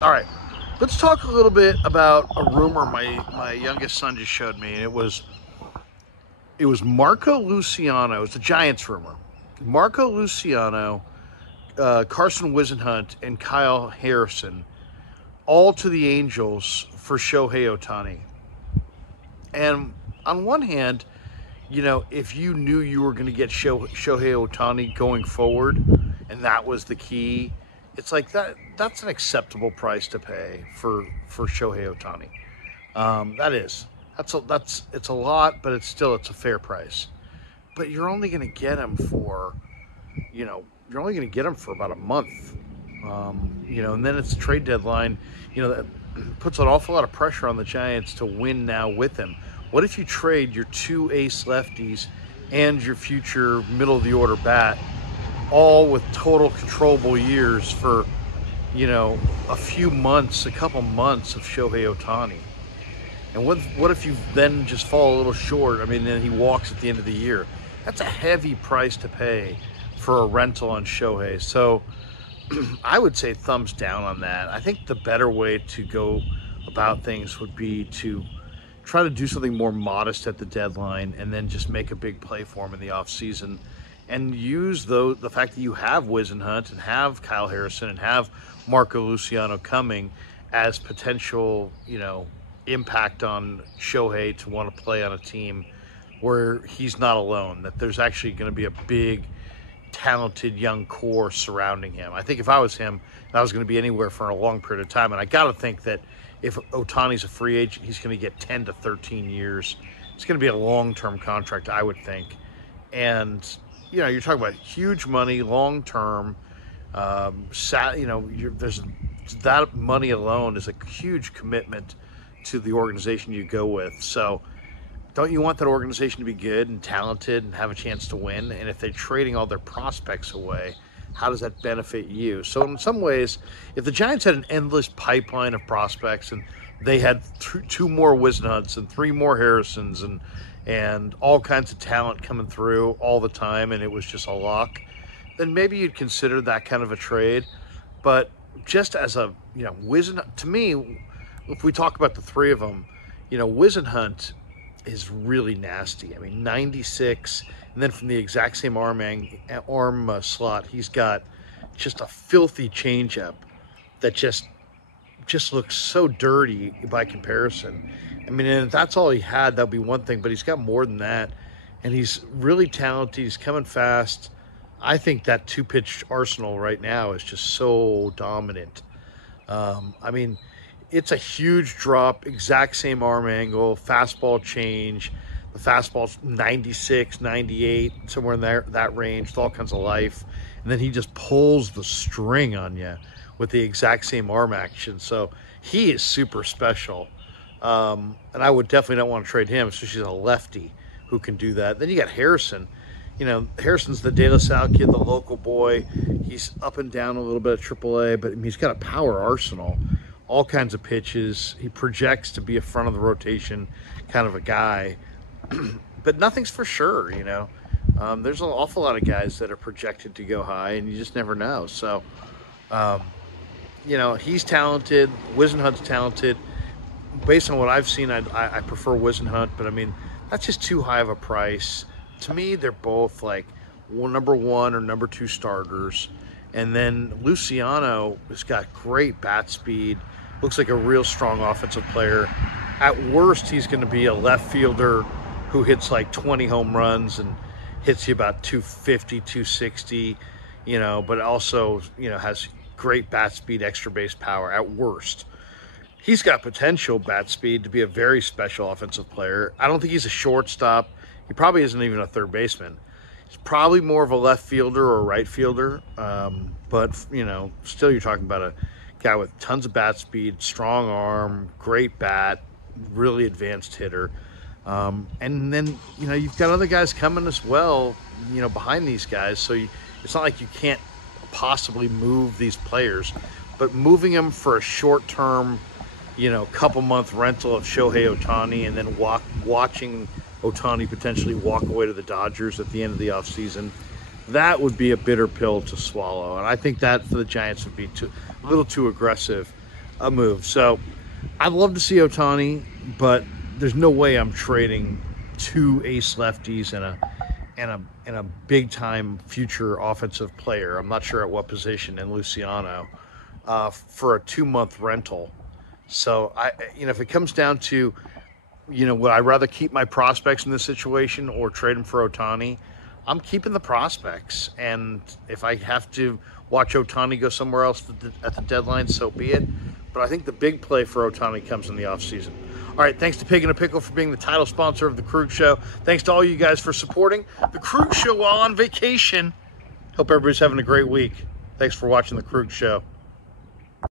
All right, let's talk a little bit about a rumor my youngest son just showed me, and it was Marco Luciano. It's a Giants rumor. Marco Luciano, Carson Whisenhunt, and Kyle Harrison all to the Angels for Shohei Ohtani. And on one hand, if you knew you were going to get Shohei Ohtani going forward, and that was the key, it's like that's an acceptable price to pay for Shohei Ohtani. That is. That's it's a lot, but it's a fair price. But you're only going to get him for, you're only going to get him for about a month. And then it's trade deadline. That puts an awful lot of pressure on the Giants to win now with him. What if you trade your two ace lefties and your future middle of the order bat, all with total controllable years for, a few months, a couple months of Shohei Ohtani? And what if you then just fall a little short? I mean, then he walks at the end of the year. That's a heavy price to pay for a rental on Shohei. So I would say thumbs down on that. I think the better way to go about things would be to try to do something more modest at the deadline and then just make a big play for him in the offseason and use the fact that you have Whisenhunt and have Kyle Harrison and have Marco Luciano coming as potential, impact on Shohei to want to play on a team where he's not alone, that there's actually going to be a big, talented young core surrounding him. I think if I was him, I was going to be anywhere for a long period of time. And I got to think that if Ohtani's a free agent, he's going to get 10 to 13 years. It's going to be a long-term contract, I would think. And, you're talking about huge money, long-term. There's that money alone is a huge commitment to the organization you go with. So don't you want that organization to be good and talented and have a chance to win? And if they're trading all their prospects away, how does that benefit you? So in some ways, if the Giants had an endless pipeline of prospects and they had two more Whisenhunts and three more Harrisons and all kinds of talent coming through all the time, and it was just a lock, then maybe you'd consider that kind of a trade. But just as a, Whisenhunt, to me, if we talk about the three of them, Whisenhunt is really nasty. I mean, 96, and then from the exact same arm slot, he's got just a filthy changeup that just looks so dirty by comparison. I mean, and if that's all he had, that'd be one thing, but he's got more than that, and he's really talented. He's coming fast. I think that two-pitch arsenal right now is just so dominant. I mean, it's a huge drop, exact same arm angle, fastball change. The fastball's 96, 98, somewhere in that range, with all kinds of life. And then he just pulls the string on you with the exact same arm action. So he is super special. And I would definitely not want to trade him, especially a lefty who can do that. Then you got Harrison. Harrison's the De La Salle kid, the local boy. He's up and down a little bit of AAA, but he's got a power arsenal. All kinds of pitches. He projects to be a front of the rotation kind of a guy. But nothing's for sure, There's an awful lot of guys that are projected to go high, and you just never know. So, he's talented. Whisenhunt's talented. Based on what I've seen, I prefer Whisenhunt, but, I mean, that's just too high of a price. To me, they're both like number one or number two starters. And then Luciano has got great bat speed. Looks like a real strong offensive player. At worst, he's going to be a left fielder who hits like 20 home runs and hits you about 250, 260, but also, has great bat speed, extra base power at worst. He's got potential bat speed to be a very special offensive player. I don't think he's a shortstop. He probably isn't even a third baseman. He's probably more of a left fielder or a right fielder. But, still you're talking about a guy with tons of bat speed, strong arm, great bat, really advanced hitter. And then, you've got other guys coming as well, behind these guys. So it's not like you can't possibly move these players. But moving them for a short-term, couple-month rental of Shohei Ohtani and then watching Ohtani potentially walk away to the Dodgers at the end of the offseason, that would be a bitter pill to swallow. And I think that for the Giants would be a little too aggressive. a move. So I'd love to see Ohtani, but there's no way I'm trading two ace lefties and a big time future offensive player. I'm not sure at what position in Luciano for a 2-month rental. So if it comes down to, would I rather keep my prospects in this situation or trade them for Ohtani? I'm keeping the prospects, and if I have to watch Ohtani go somewhere else at the deadline, so be it. But I think the big play for Ohtani comes in the offseason. All right, thanks to Pig and a Pickle for being the title sponsor of The Krug Show. Thanks to all you guys for supporting The Krug Show while on vacation. Hope everybody's having a great week. Thanks for watching The Krug Show.